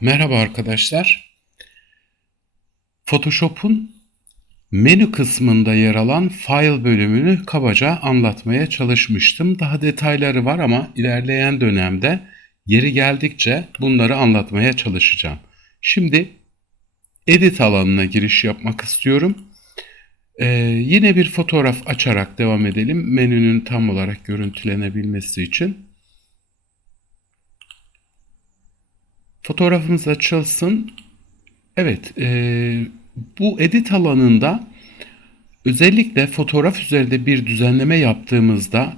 Merhaba arkadaşlar. Photoshop'un menü kısmında yer alan file bölümünü kabaca anlatmaya çalışmıştım. Daha detayları var ama ilerleyen dönemde yeri geldikçe bunları anlatmaya çalışacağım. Şimdi edit alanına giriş yapmak istiyorum. Ee, yine bir fotoğraf açarak devam edelim. Menünün tam olarak görüntülenebilmesi için. Fotoğrafımız açılsın. Evet, e, bu edit alanında özellikle fotoğraf üzerinde bir düzenleme yaptığımızda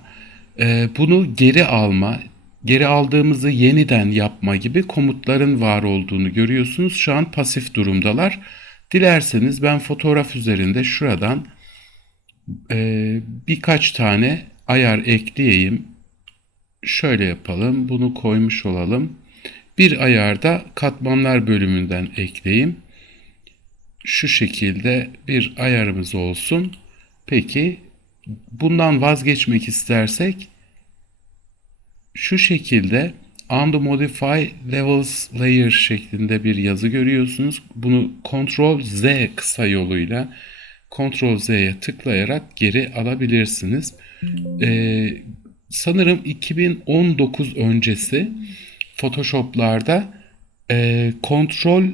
e, bunu geri alma, geri aldığımızı yeniden yapma gibi komutların var olduğunu görüyorsunuz. Şu an pasif durumdalar. Dilerseniz ben fotoğraf üzerinde şuradan e, birkaç tane ayar ekleyeyim. Şöyle yapalım. Bunu koymuş olalım. Bir ayarda katmanlar bölümünden ekleyeyim. Şu şekilde bir ayarımız olsun. Peki bundan vazgeçmek istersek şu şekilde undo modify levels layer şeklinde bir yazı görüyorsunuz. Bunu Ctrl Z kısa yoluyla Ctrl Z'ye tıklayarak geri alabilirsiniz. Ee, sanırım 2019 öncesi Photoshop'larda e, Ctrl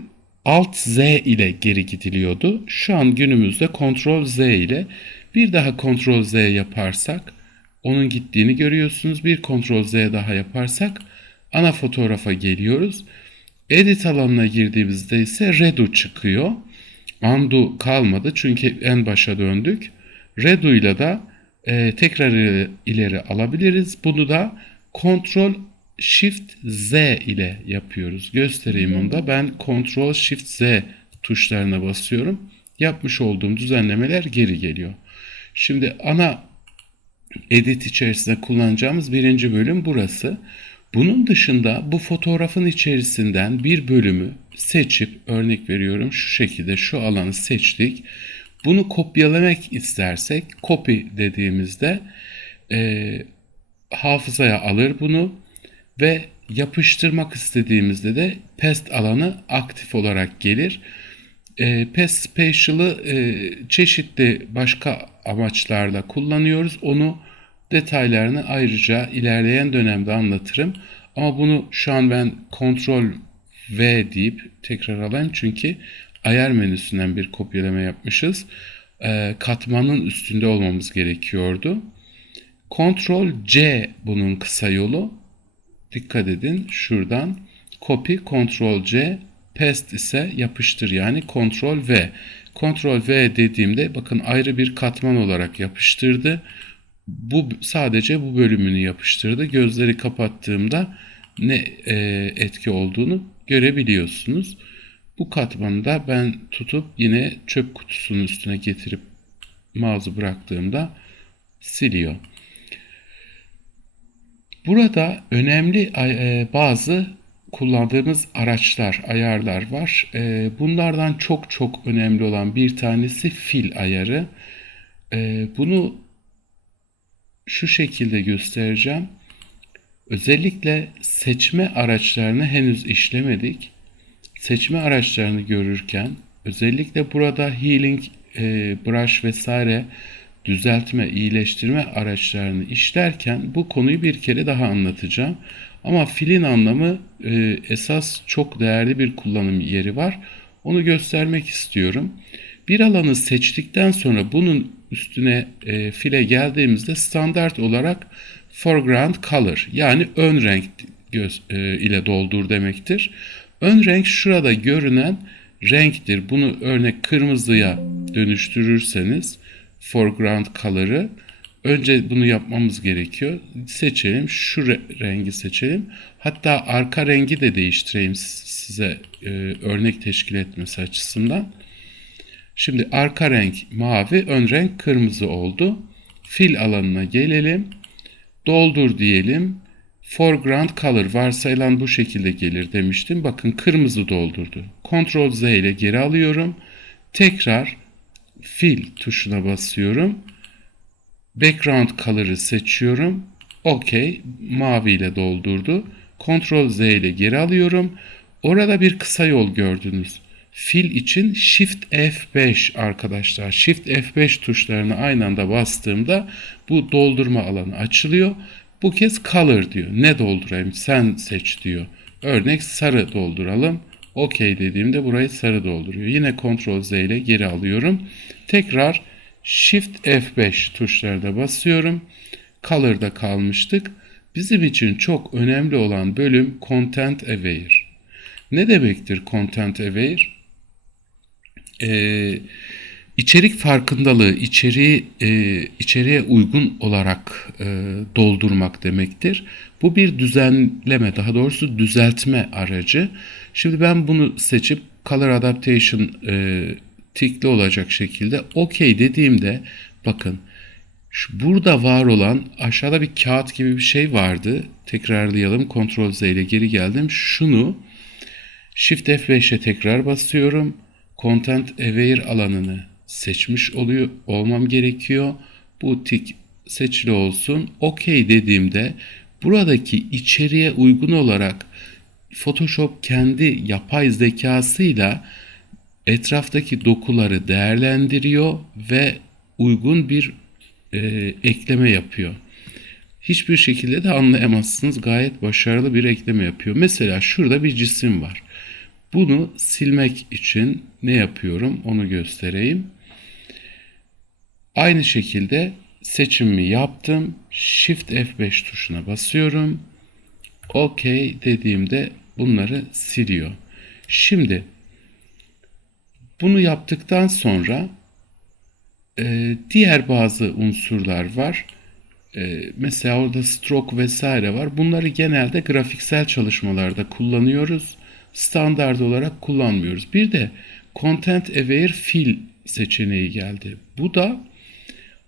Alt Z ile geri gidiliyordu. Şu an günümüzde Ctrl Z ile bir daha Ctrl Z yaparsak onun gittiğini görüyorsunuz. Bir Ctrl Z daha yaparsak ana fotoğrafa geliyoruz. Edit alanına girdiğimizde ise Redo çıkıyor. Undo kalmadı çünkü en başa döndük. Redo ile de e, tekrar ileri, alabiliriz. Bunu da Ctrl Shift Z ile yapıyoruz. Göstereyim onu da. Ben Ctrl Shift Z tuşlarına basıyorum. Yapmış olduğum düzenlemeler geri geliyor. Şimdi ana edit içerisinde kullanacağımız birinci bölüm burası. Bunun dışında bu fotoğrafın içerisinden bir bölümü seçip örnek veriyorum şu şekilde şu alanı seçtik. Bunu kopyalamak istersek copy dediğimizde e, hafızaya alır bunu ve yapıştırmak istediğimizde de pest alanı aktif olarak gelir. E, pest special'ı e, çeşitli başka amaçlarla kullanıyoruz. Onu detaylarını ayrıca ilerleyen dönemde anlatırım. Ama bunu şu an ben Ctrl V deyip tekrar alayım çünkü ayar menüsünden bir kopyalama yapmışız. E, katmanın üstünde olmamız gerekiyordu. Ctrl C bunun kısa yolu. Dikkat edin şuradan copy Ctrl C paste ise yapıştır yani Ctrl V. Ctrl V dediğimde bakın ayrı bir katman olarak yapıştırdı. Bu sadece bu bölümünü yapıştırdı. Gözleri kapattığımda ne e, etki olduğunu görebiliyorsunuz. Bu katmanı da ben tutup yine çöp kutusunun üstüne getirip mouse'u bıraktığımda siliyor. Burada önemli e, bazı kullandığımız araçlar, ayarlar var. E, bunlardan çok çok önemli olan bir tanesi fil ayarı. E, bunu şu şekilde göstereceğim. Özellikle seçme araçlarını henüz işlemedik. Seçme araçlarını görürken özellikle burada healing, brush vesaire düzeltme, iyileştirme araçlarını işlerken bu konuyu bir kere daha anlatacağım. Ama filin anlamı e, esas çok değerli bir kullanım yeri var. Onu göstermek istiyorum. Bir alanı seçtikten sonra bunun üstüne e, file geldiğimizde standart olarak foreground color yani ön renk göz, e, ile doldur demektir. Ön renk şurada görünen renktir. Bunu örnek kırmızıya dönüştürürseniz foreground color'ı. Önce bunu yapmamız gerekiyor. Seçelim. Şu rengi seçelim. Hatta arka rengi de değiştireyim size e, örnek teşkil etmesi açısından. Şimdi arka renk mavi, ön renk kırmızı oldu. Fil alanına gelelim. Doldur diyelim. Foreground color varsayılan bu şekilde gelir demiştim. Bakın kırmızı doldurdu. Ctrl Z ile geri alıyorum. Tekrar fill tuşuna basıyorum. Background color'ı seçiyorum. OK. Mavi ile doldurdu. Ctrl Z ile geri alıyorum. Orada bir kısa yol gördünüz. Fil için Shift F5 arkadaşlar. Shift F5 tuşlarını aynı anda bastığımda bu doldurma alanı açılıyor. Bu kez color diyor. Ne doldurayım? Sen seç diyor. Örnek sarı dolduralım. OK dediğimde burayı sarı dolduruyor. Yine Ctrl Z ile geri alıyorum. Tekrar Shift F5 tuşlarına basıyorum. Color'da kalmıştık. Bizim için çok önemli olan bölüm Content Aware. Ne demektir Content Aware? Ee, içerik farkındalığı, içeriği e, içeriğe uygun olarak e, doldurmak demektir. Bu bir düzenleme, daha doğrusu düzeltme aracı. Şimdi ben bunu seçip Color Adaptation e, tikli olacak şekilde OK dediğimde bakın şu burada var olan aşağıda bir kağıt gibi bir şey vardı. Tekrarlayalım. Ctrl Z ile geri geldim. Şunu Shift F5'e tekrar basıyorum. Content Aware alanını seçmiş oluyor olmam gerekiyor. Bu tik seçili olsun. OK dediğimde buradaki içeriğe uygun olarak Photoshop kendi yapay zekasıyla etraftaki dokuları değerlendiriyor ve uygun bir e, ekleme yapıyor. Hiçbir şekilde de anlayamazsınız. Gayet başarılı bir ekleme yapıyor. Mesela şurada bir cisim var. Bunu silmek için ne yapıyorum onu göstereyim. Aynı şekilde seçimimi yaptım. Shift F5 tuşuna basıyorum. OK dediğimde bunları siliyor. Şimdi bunu yaptıktan sonra e, diğer bazı unsurlar var. E, mesela orada stroke vesaire var. Bunları genelde grafiksel çalışmalarda kullanıyoruz. Standart olarak kullanmıyoruz. Bir de Content Aware Fill seçeneği geldi. Bu da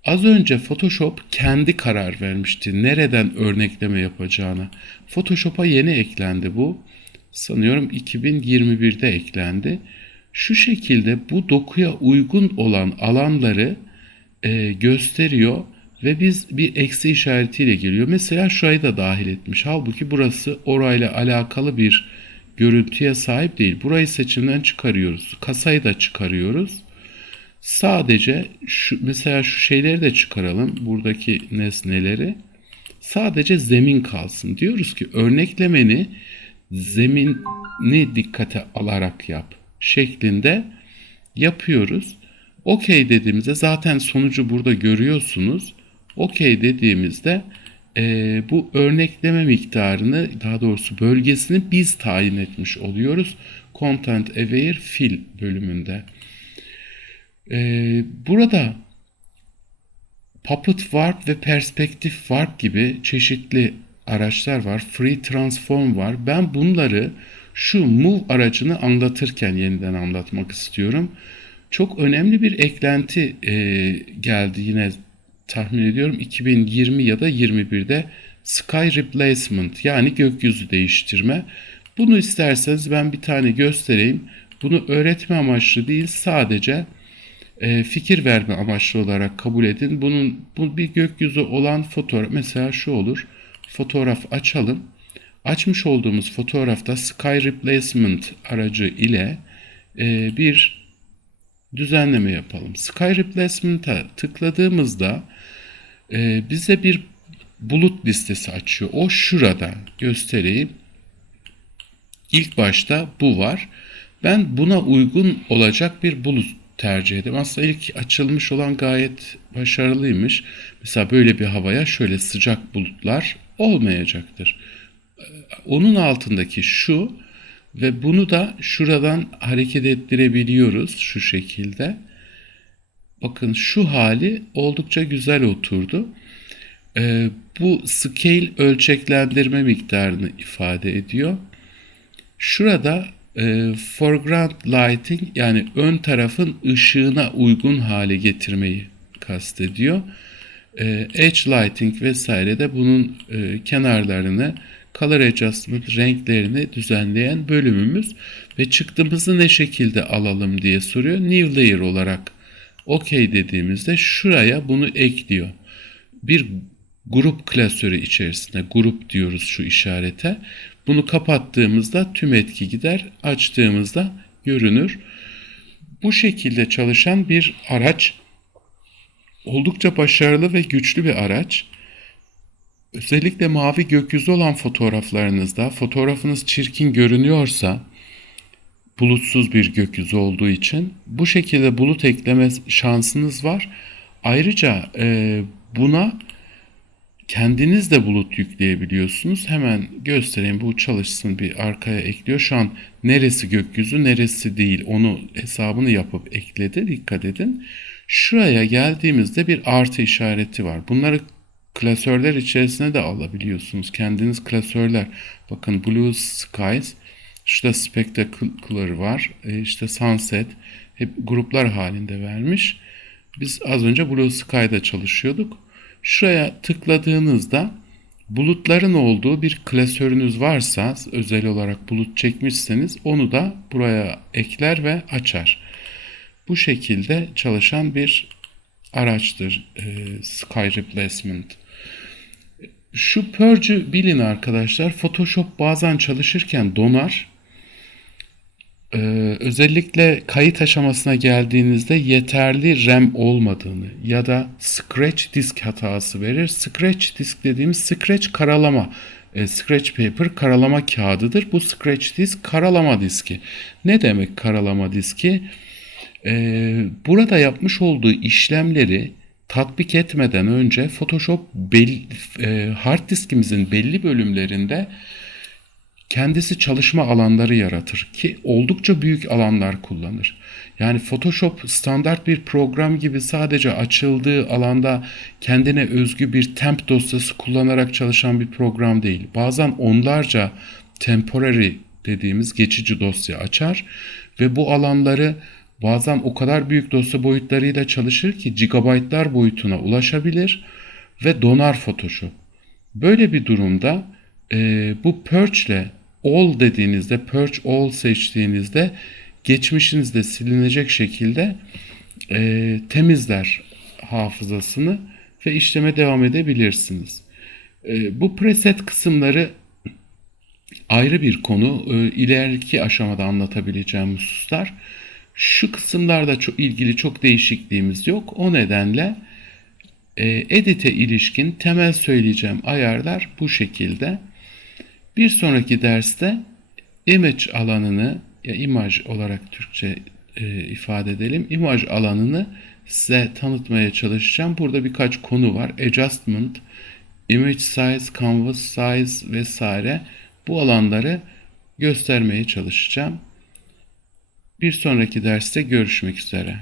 az önce Photoshop kendi karar vermişti. Nereden örnekleme yapacağına. Photoshop'a yeni eklendi bu. Sanıyorum 2021'de eklendi. Şu şekilde bu dokuya uygun olan alanları e, gösteriyor ve biz bir eksi işaretiyle geliyor. Mesela şurayı da dahil etmiş. Halbuki burası orayla alakalı bir görüntüye sahip değil. Burayı seçimden çıkarıyoruz. Kasayı da çıkarıyoruz. Sadece şu mesela şu şeyleri de çıkaralım. Buradaki nesneleri. Sadece zemin kalsın. Diyoruz ki örneklemeni zemini dikkate alarak yap şeklinde yapıyoruz. OK dediğimizde zaten sonucu burada görüyorsunuz. OK dediğimizde e, bu örnekleme miktarını daha doğrusu bölgesini biz tayin etmiş oluyoruz. Content Aware Fill bölümünde. E, burada Puppet Warp ve Perspective Warp gibi çeşitli araçlar var. Free Transform var. Ben bunları şu Move aracını anlatırken yeniden anlatmak istiyorum. Çok önemli bir eklenti e, geldi yine tahmin ediyorum 2020 ya da 21'de Sky Replacement yani gökyüzü değiştirme. Bunu isterseniz ben bir tane göstereyim. Bunu öğretme amaçlı değil sadece e, fikir verme amaçlı olarak kabul edin. Bunun bu bir gökyüzü olan fotoğraf mesela şu olur. Fotoğraf açalım. Açmış olduğumuz fotoğrafta Sky Replacement aracı ile e, bir düzenleme yapalım. Sky Replacement'a tıkladığımızda e, bize bir bulut listesi açıyor. O şurada göstereyim. İlk başta bu var. Ben buna uygun olacak bir bulut tercih edeyim. Aslında ilk açılmış olan gayet başarılıymış. Mesela böyle bir havaya şöyle sıcak bulutlar olmayacaktır. Onun altındaki şu ve bunu da şuradan hareket ettirebiliyoruz şu şekilde. Bakın şu hali oldukça güzel oturdu. Ee, bu scale ölçeklendirme miktarını ifade ediyor. Şurada e, foreground lighting yani ön tarafın ışığına uygun hale getirmeyi kastediyor. E, edge lighting vesaire de bunun e, kenarlarını color adjustment renklerini düzenleyen bölümümüz ve çıktımızı ne şekilde alalım diye soruyor. New layer olarak OK dediğimizde şuraya bunu ekliyor. Bir grup klasörü içerisinde grup diyoruz şu işarete. Bunu kapattığımızda tüm etki gider. Açtığımızda görünür. Bu şekilde çalışan bir araç oldukça başarılı ve güçlü bir araç. Özellikle mavi gökyüzü olan fotoğraflarınızda fotoğrafınız çirkin görünüyorsa bulutsuz bir gökyüzü olduğu için bu şekilde bulut ekleme şansınız var. Ayrıca e, buna kendiniz de bulut yükleyebiliyorsunuz. Hemen göstereyim bu çalışsın bir arkaya ekliyor. Şu an neresi gökyüzü neresi değil onu hesabını yapıp ekledi. Dikkat edin. Şuraya geldiğimizde bir artı işareti var. Bunları klasörler içerisine de alabiliyorsunuz. Kendiniz klasörler. Bakın Blue Skies. Şurada Spectacular var. E, işte Sunset. Hep gruplar halinde vermiş. Biz az önce Blue Sky'da çalışıyorduk. Şuraya tıkladığınızda bulutların olduğu bir klasörünüz varsa özel olarak bulut çekmişseniz onu da buraya ekler ve açar. Bu şekilde çalışan bir araçtır e, Sky Replacement. Şu Purge'ü bilin arkadaşlar. Photoshop bazen çalışırken donar. Ee, özellikle kayıt aşamasına geldiğinizde yeterli RAM olmadığını ya da scratch disk hatası verir. Scratch disk dediğimiz scratch karalama. E, scratch paper karalama kağıdıdır. Bu scratch disk karalama diski. Ne demek karalama diski? Ee, burada yapmış olduğu işlemleri tatbik etmeden önce Photoshop bel, e, hard diskimizin belli bölümlerinde kendisi çalışma alanları yaratır ki oldukça büyük alanlar kullanır. Yani Photoshop standart bir program gibi sadece açıldığı alanda kendine özgü bir temp dosyası kullanarak çalışan bir program değil. Bazen onlarca temporary dediğimiz geçici dosya açar ve bu alanları bazen o kadar büyük dosya boyutlarıyla çalışır ki gigabaytlar boyutuna ulaşabilir ve donar Photoshop. Böyle bir durumda e, bu purge ile all dediğinizde purge all seçtiğinizde geçmişinizde silinecek şekilde e, temizler hafızasını ve işleme devam edebilirsiniz. E, bu preset kısımları ayrı bir konu. E, ileriki aşamada anlatabileceğim hususlar. Şu kısımlarda çok ilgili çok değişikliğimiz yok. O nedenle e, edite ilişkin temel söyleyeceğim ayarlar bu şekilde. Bir sonraki derste image alanını ya imaj olarak Türkçe e, ifade edelim. Imaj alanını size tanıtmaya çalışacağım. Burada birkaç konu var. Adjustment, image size, canvas size vesaire. Bu alanları göstermeye çalışacağım. Bir sonraki derste görüşmek üzere.